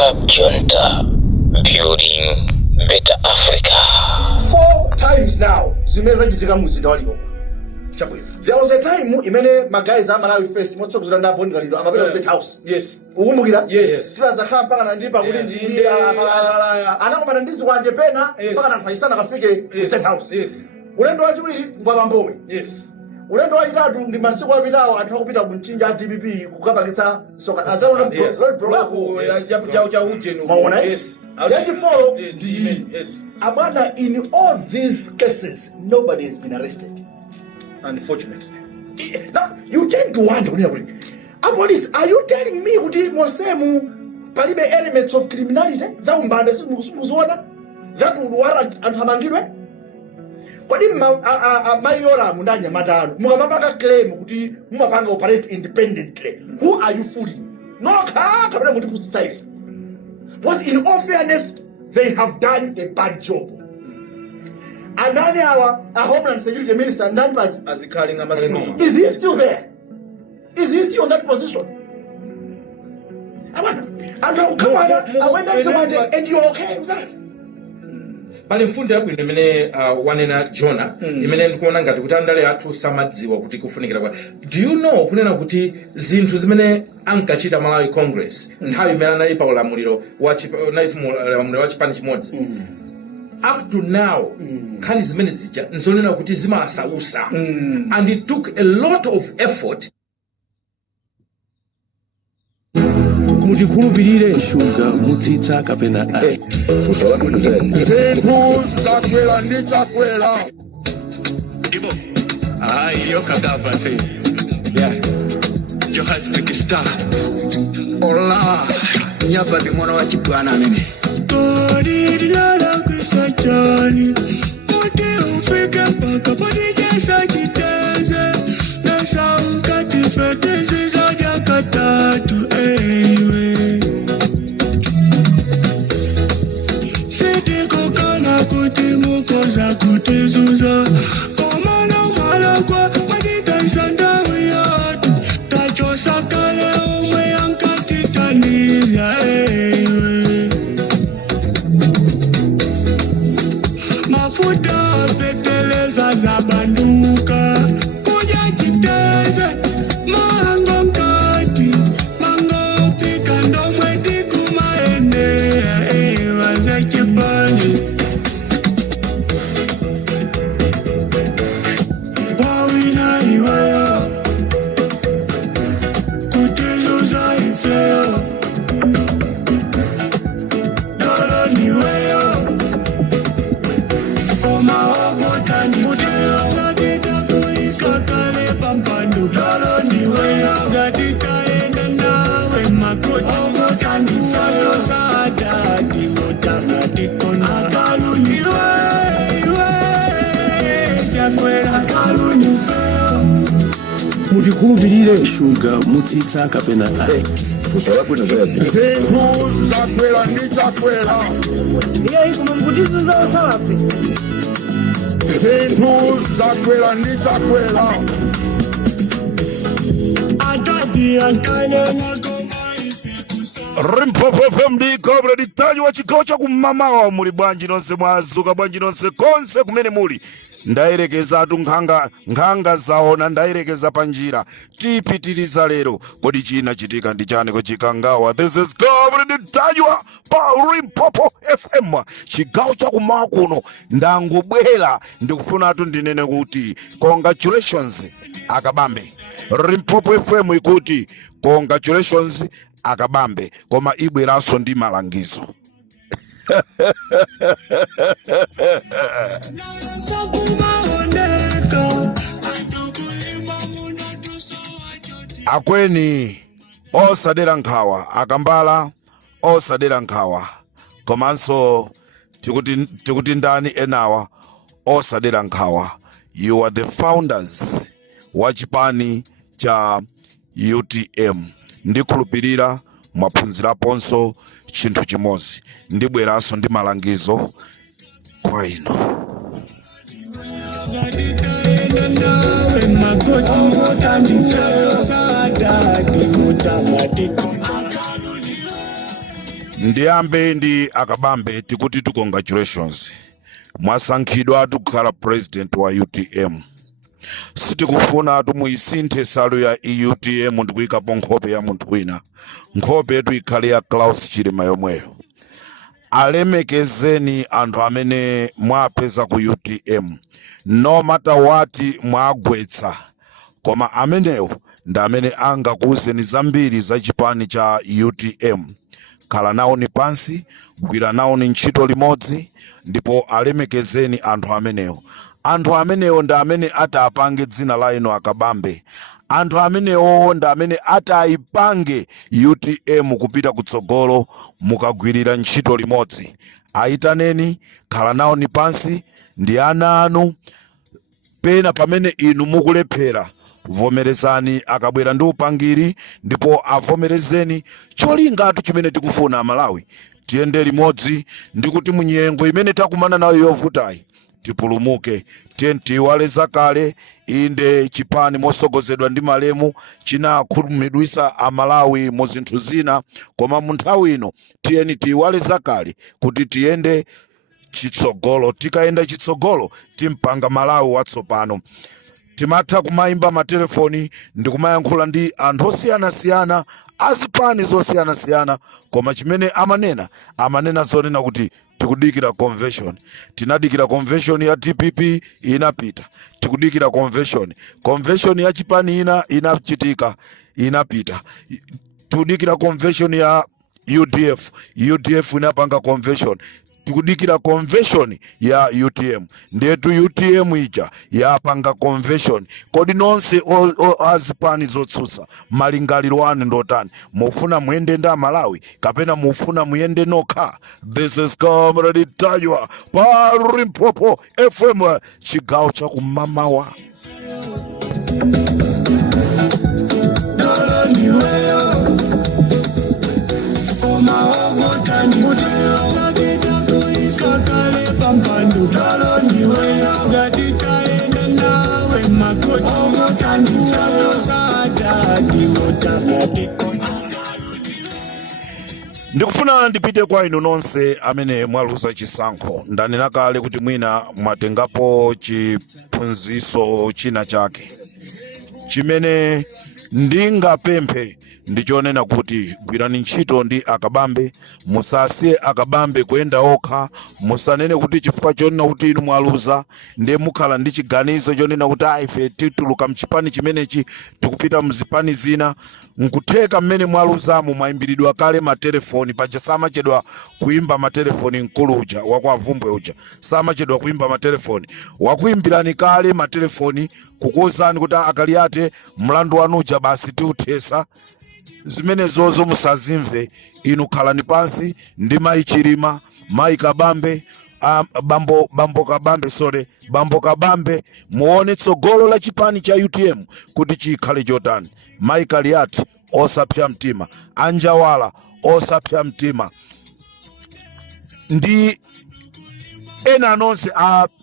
Club Junta, building better Africa. 4 times now, zimeza jitika muzinda waliko. There was a time imene magayizi amalawi first motsokuza ndapo ndikalido amapita State House. Yes. Ukumukira? Yes. Tibaza kampaka na ndipa kuti ndi anakomana ndizi kwanje pena mpaka na faisana kafike State House. Yes. Ulendo wachiwiri ngwapambowe. Yes. Ulendo wachitatu ndi masiku apitawo anthu akupita ku mchinja a DPP kukapakitsa soka azaona cha ujenu. Maona? Yes. Yachifolo Yes. Yes. abana, in all these cases nobody has been arrested. Unfortunately. Now you tend to wonder, police, are you telling me kuti mosemu palibe elements of criminality za umbande simuzuona that would warrant anthamangirwe? Kwadi mayora mundanya matano mukamapaka claim kuti mumapanga operate independently, who are you fooling? No car kapena muti kusitsa ife. Was in all fairness they have done a bad job. And then our Homeland Security Minister, is he still there? Is he still in that position? And you're okay with that? Pale mfundi yako imene wanena Jonah imene ndikuona ngati kuti andale athu samadziwa kuti kufunikira kwa. Do you know kunena kuti zinthu zimene ankachita Malawi Congress nthawi imene anali pa ulamuliro wa chipani chimodzi up to now khali zimene zija nzonena kuti zimasausa and it took a lot of effort. Mutikhulupirire shuga mutitsa kapena ai fuso wako nzeni zakwela nitakwela ibo yo kagaba se Johannesburg star ola nyapa bi mwana wa chibwana nene kodi dilala kwisachani kodi ufike mpaka podi jesa kiteze na saunkati fetezi za jakatatu ewe siti kukana kuti mukoza kutizuza komana mala kwa madita isandawi yatu tachosa kale umwe yankatitaniza ewe mafuta feteleza za banduka kuja kiteze mango nkati mango pika ndomwe tikumaendea ewa za kipani wawina iweyo kutizuza ifeo dolo niweyo mutikhulupirire shuga mutitsa kapena ai fuso wako nzeni zakwela nitakwela iya iko mungutizuza usalape zakwela nitakwela atadi ankanya Rimpopo FM ndi Cobra ditanyo wa chigawo cha kumamawa muli bwanji nonse mwazuka bwanji nonse konse kumene muli ndairekeza atu nkhanga zaona ndairekeza panjira tipitiriza lero kodi china chitika ndi chane kuchikangawa. This is Cobra ditanyo pa Rimpopo FM chigawo cha kumamawa kuno ndangubwera ndikufuna atu ndinene kuti congratulations akabambe. Rimpopo FM ikuti congratulations akabambe koma ibweraso ndi malangizo. Akweni osadera nkhawa akambala osadera nkhawa komanso tikuti ndani enawa osadera nkhawa. You are the founders wa chipani cha UTM. Ndikhulupirira mwaphunziraponso chinthu chimodzi ndibweranso ndi malangizo kwa ino. Ndiyambe ndi akabambe tikuti tu congratulations. Mwasankhidwa kukhala president wa UTM. Sitikufuna muisinthe salu ya UTM ndikuyikapo nkhope ya munthu wina. Nkhope yetu ikhale ya Klaus Chilima yomweyo. Alemekezeni anthu amene mwapeza ku UTM. No matter what mwagwetsa. Koma amenewo ndi amene angakuwuzeni zambiri za chipani cha UTM. Khala nawo ni pansi, gwira nawo ni ntchito limodzi, ndipo alemekezeni anthu amenewo. Anthu amenewo ndi amene atapange dzina la ino akabambe. Anthu amenewo ndi amene ataipange UTM kupita kutsogolo mukagwirira ntchito limodzi. Aitaneni, khala nawo ni pansi, ndi ana anu, pena pamene inu mukulephera. Vomerezani akabwera ndi upangiri ndipo avomerezeni cholingatu chimene tikufuna Malawi tiyende limodzi ndikuti munyengo imene takumana nayo yovutayi tipulumuke. Tiwale zakale inde chipani mosogozedwa ndi malemu chinakhulumidwisa Amalawi mu zinthu zina, koma mu nthawi ino tiwale zakale kuti tiyende chitsogolo. Tikayenda chitsogolo timpanga Malawi watsopano. Timatha kumayimba matelefoni ndi kumayankhula ndi anthu osiyanasiyana azipani zosiyanasiyana, koma chimene amanena zonena kuti tikudikira convention. Tinadikira convention ya TPP inapita, tikudikira convention ya chipani inachitika inapita, tikudikira convention ya UDF inapanga convention, tikudikira convention ya UTM. Ndetu UTM ija yapanga convention. Kodi nonse azipani zotsutsa malingaliro anu ndotani? Mufuna muyende nda Malawi kapena mufuna muyende nokha? This is Comrade Tajwa pa Limpopo FM chigawo cha kumamawa. Ndikufuna ndipite kwa inu nonse amene mwaluza chisankho. Ndanena kale kuti mwina mwatengapo chiphunziso china chake. Chimene ndingapemphe ndichonena kuti gwirani ntchito ndi akabambe, musasiye akabambe kuyenda okha, musanene kuti chifukwa chonena kuti inu mwaluza ndiye mukhala ndi chiganizo chonena kuti ife tituluka mchipani chimenechi tikupita mzipani zina. Nkutheka mmene mwaluzamo mwayimbiridwa kale matelefoni, paja samachedwa kuimba matelefoni mkulu uja wakwavumbwe uja, samachedwa kuimba matelefoni. Wakuimbirani kale matelefoni kukuwuzani kuti akaliate mlandu wanu uja basi tiuthesa. Zimene zozo musazimve. Inu khalani pansi ndi Mayi Chilima, Mayi Kabambe, Bambo Kabambe, muone tsogolo la chipani cha UTM kuti chikhale chotani. Mayi Kaliati osapya mtima, Anjawala osapya mtima, ndi ena nonse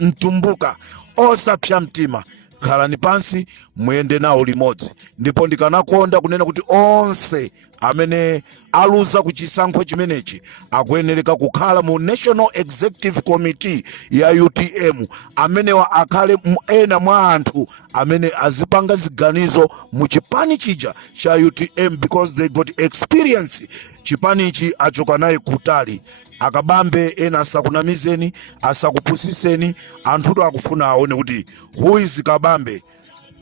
Mtumbuka osapya mtima. Khalani pansi muyende nawo limodzi. Ndipo ndikanakonda kunena kuti onse amene aluza kuchisankho chimenechi akuyenereka kukhala mu National Executive Committee ya UTM, amenewa akhale ena mwa anthu amene azipanga ziganizo mu chipani chija cha UTM because they got experience. Chipani ichi achoka naye kutali. Akabambe ena asakunamizeni, asakupusiseni. Anthuto akufuna aone kuti who is Kabambe.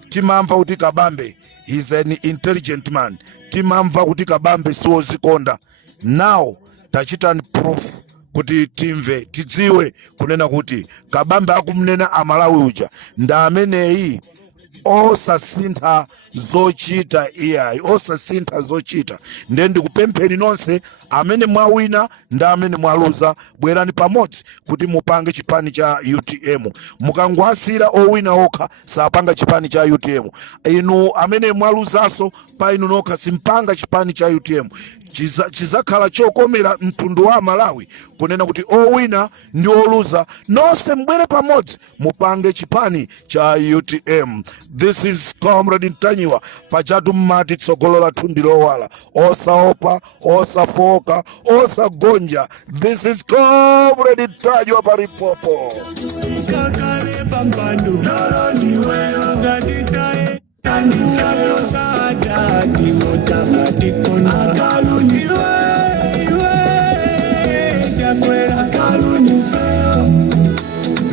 Timamva kuti Kabambe is an intelligent man. Timamva kuti Kabambe siwozikonda. Now tachitani proof kuti timve tidziwe kunena kuti Kabambe akumnena Amalawi uja nda ameneyi osasintha zochita iyayi, osasintha zochita. Ndiye ndikupempheni nonse amene mwawina ndi amene mwaluza, bwerani pamodzi kuti mupange chipani cha UTM. Mukangwasira owina okha sapanga chipani cha UTM. Inu amene mwaluzaso pa inu nokha simpanga chipani cha UTM. Chizakhala chokomera mtundu wa Malawi kunena kuti owina ndi oluza nonse mbwere pamodzi mupange chipani cha UTM. This is Comrade Ntanya. Ntanyiwa pachatu mmati tsogolo lathu ndilowala osaopa osafoka osagonja. This is Comrade Ntanyiwa paripopo.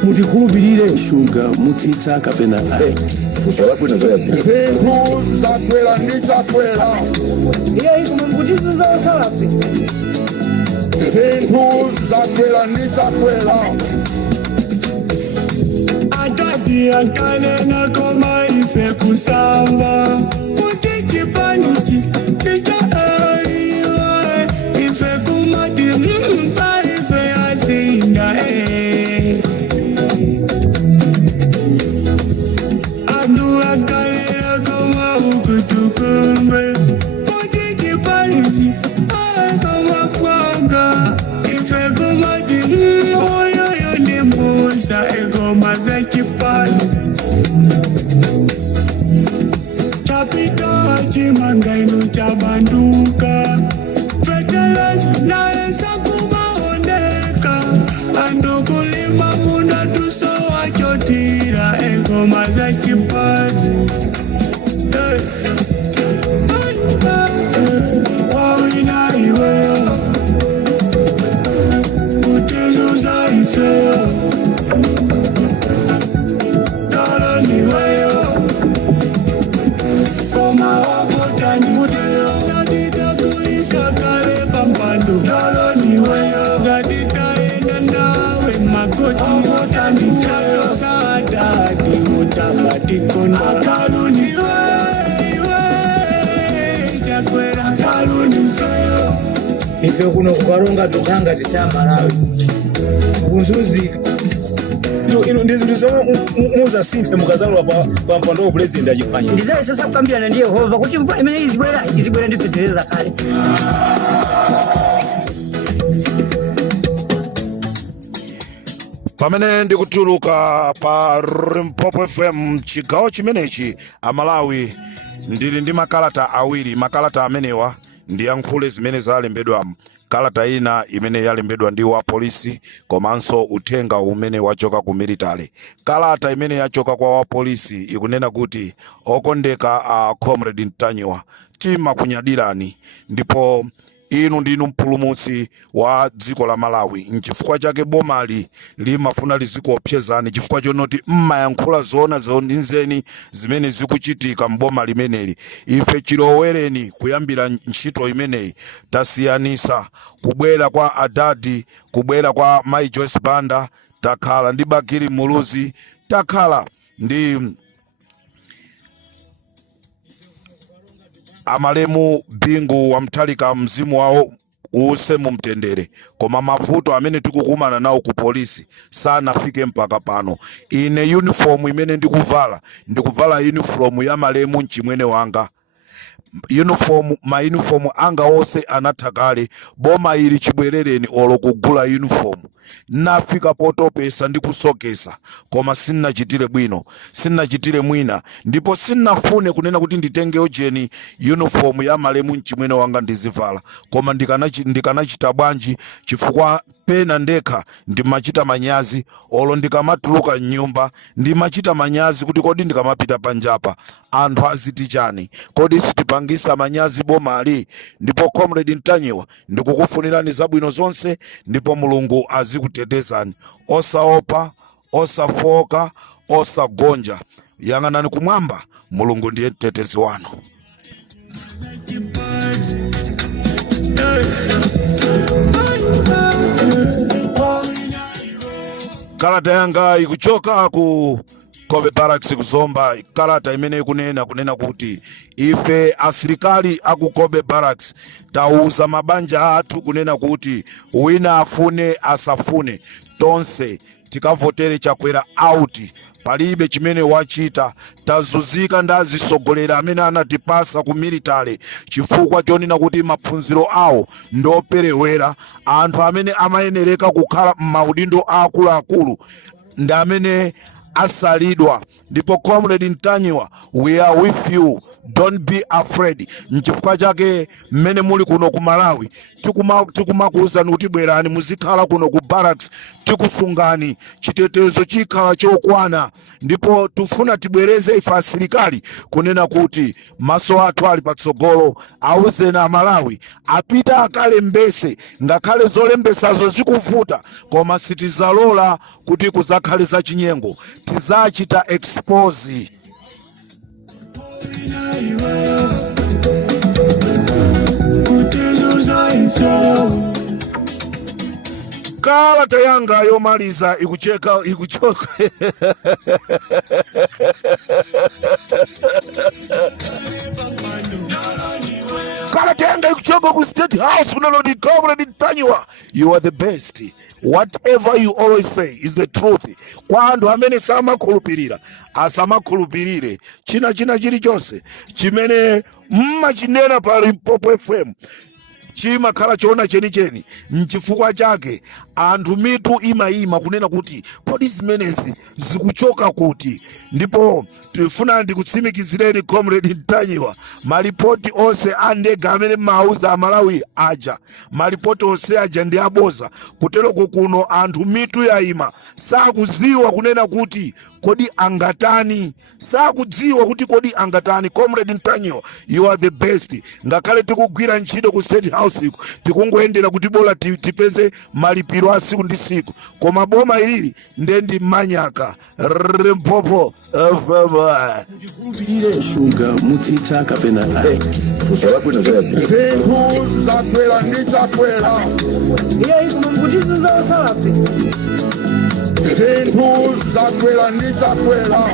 Mutikhulupirire shuga mutitsa kapena Zakwela nditakwela. Iye iko mukutizo za usalape. Zakwela nditakwela. Atati akale na koma ife kusamba. Mutiki paniki pika aiwe. Ife kumati mpa ife asinga Andu akale na koma ukutukumbe. Mutiki paniki koma kwanga. Ife kumati oyoyo ni musa egoma za kipani. Chapita chimangainu chabanduka. Veterans na esa kumaoneka. Ando kulima muna tuso wachotira egoma za kipani. Wawina iweo Utizo za ifeo Dala niweo Koma wapota niweo Gatita kuika kare pampando Dala niweo Gatita enda nawe makoti Wapota nifeo Saadati utamatikono Akalu niweo Jakwera akalu nifeo Ife kuno kukaronga tukanga tichama kunzuzi ino ndizo muza sinte mukazalwa pa mpando wa president ajifanya. ndizaye sasa kukambirana ndi Yehova kuti mvula imene izibwera ndiphetereza kale. Pamene ndikutuluka pa Limpopo FM chigawo chimenechi Amalawi ndili ndi makalata awiri. Makalata amenewa ndi yankhule zimene zalembedwamo. Kalata ina imene yalembedwa ndi wa polisi komanso uthenga umene wachoka ku military. Kalata imene yachoka kwa wa polisi ikunena kuti okondeka Comrade Ntanyiwa timakunyadirani ndipo inu ndinu mpulumutsi wa dziko la Malawi. Nchifukwa chake bomali limafuna lizikuopsezani chifukwa chonoti mmayankhula zoona zonizeni zimene zikuchitika mboma limeneli. Ife chilowereni kuyambira ntchito imeneyi tasiyanisa kubwera kwa Adadi, kubwera kwa Mai Joyce Banda, takhala ndi Bakiri Muluzi, takhala ndi amalemu Bingu wa Mtalika mzimu wao uuse mumtendere. Koma mavuto amene tikukumana nawo ku polisi sanafike mpaka pano. Ine uniform imene ndikuvala uniform ya malemu nchimwene wanga. Ma uniform anga ose anathakale boma ili chibwerereni olo kugula uniform. Nafika potopesa ndi kusokesa koma sinnachitire bwino, sinnachitire mwina, ndipo sinnafune kunena kuti nditenge ojeni uniform ya malemu nchimwene wanga ndizivala. Koma ndikanachita bwanji chifukwa pena ndekha ndimachita manyazi olo ndikamatuluka nyumba ndimachita manyazi kuti kodi ndikamapita panjapa anthu aziti chani, kodi sitipangisa manyazi bomali. Ndipo Comrade Ntanyiwa ndikukufunirani zabwino zonse ndipo Mulungu azikutetezani. Osaopa, osafoka, osagonja, yang'anani kumwamba, Mulungu ndiye mtetezi wanu. Kalata yanga ikuchoka ku Kobe Barracks kuzomba. Kalata imene ikunena kuti ife asilikali aku Kobe Barracks tauza mabanja athu kunena kuti wina afune asafune tonse tikavotere chakwera out. Palibe chimene wachita, tazuzika ndazisogolera amene anatipasa ku military chifukwa chonena kuti maphunziro awo ndoperewera. Anthu amene amayenereka kukhala m'maudindo akuluakulu ndi amene asalidwa. Ndipo Comrade Ntanyiwa, we are with you. don't be afraid. Nchifukwa chake mmene muli kuno ku Malawi tikumakuwuzani kuti bwerani muzikhala kuno ku barracks, tikusungani chitetezo chikhala chokwana, ndipo tufuna tibwereze ife asilikali kunena kuti maso athu ali patsogolo. Awuzeni Amalawi apita akalembese, ngakhale zolembesazo zikuvuta koma sitizalola kuti kuzakhale za chinyengo, tizachita expose. Kala tayanga yomaliza ikuchoka Kala tayanga ikuchoka ku State House kunalodi Comrade Ntanyiwa. You are the best. Whatever you always say is the truth. Kwa andu amene samakhulupirira asamakhulupirire china chilichonse chimene mmachinena pa Limpopo FM chimakhala choona chenicheni. Nchifukwa chake anthu mitu imayima kunena kuti kodi zimenezi zikuchoka kuti, ndipo tifuna ndikutsimikizireni Comrade Ntanyiwa, malipoti onse andega amene mauza Amalawi aja, malipoti onse aja ndi aboza. Kuteroko kuno anthu mitu yayima, sakudziwa kunena kuti kodi angatani, sakudziwa kuti kodi angatani. Comrade Ntanyiwa, you are the best. Ngakhale tikugwira ntchito ku State House iku tikungoyendera kuti bola tipeze malipiro a siku ndi siku, koma boma ilili ndendi manyaka Limpopo FM. Shuga mutitsa kapena Kusala bwino zaidi. Zintu zakwela ndichakwela. Iyo iko mkutizo za salapi. Zintu zakwela ndichakwela.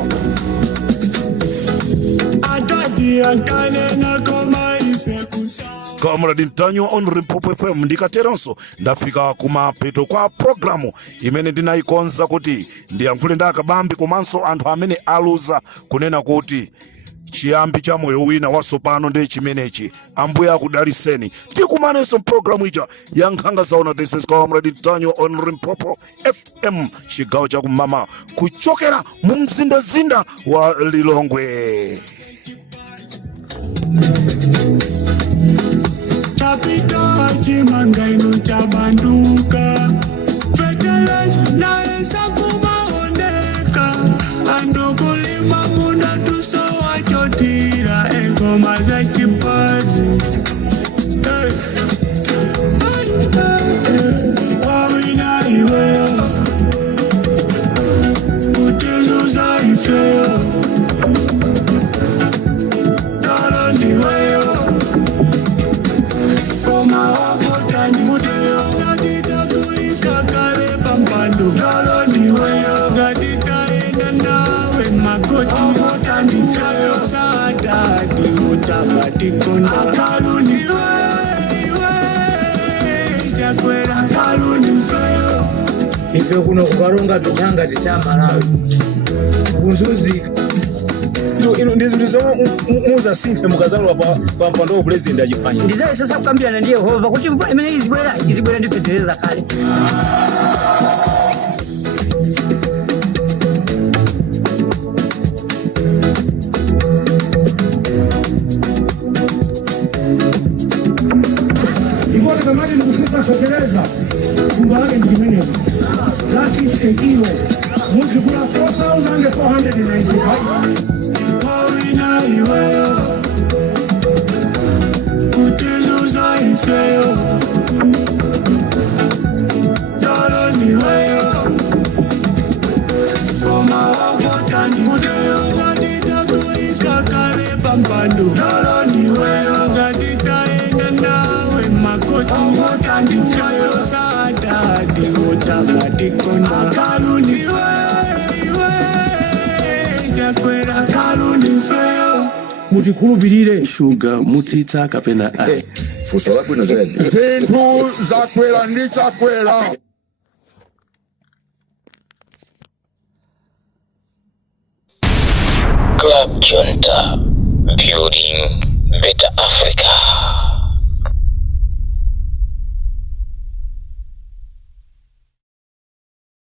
Atadi antane na koma ife kusa. Comrade Ntanyiwa on Limpopo FM. Ndikateronso ndafika kumapeto kwa programu imene ndinayikonza kuti ndiyankhule ndakabambi komanso anthu amene aluza kunena kuti chiyambi cha moyo wina wasopano ndi chimenechi. Ambuye akudaliseni. Tikumanenso programu ija ya nkhanga zaona. This is Comrade Ntanyiwa on Limpopo FM, chigawo cha kumama kuchokera mu mzinda wa Lilongwe. Chapita chimanga ino chabanduka Veterans na esa kumaoneka Ando kulima muna tuso wachotira Engoma za chipazi Wawina iweyo Kutezo za ifeyo Talon iweyo Ife kuno kukaronga tuchanga ticha Malawi kuzuzika. Ino ndizo zomwe muza sinthe mukazalwa pa mpando wa president ajifanya. Ndizaye sasa kukambirana ndi Yehova kuti imene izibwera ndipetereza kale. Igual kama ni kusisa kuteleza kumba yake ni kimene. That is a kilo. Mtu kuna 4,495. Wawina iweyo Kutezo za ifeyo Dalo niweyo Koma wakota ni mudeyo Zadita kuika kare bambando Dalo niweyo Zadita enda nawe makoti Wakota ni feyo Sada di wota matikona Akalu niweyo Jakwera akalu nifeyo Mutikhulupirire. Shuga mutitsa kapena Kusala bwino zaidi. Zintu zakwela ndichakwela. Club Junta, building better Africa.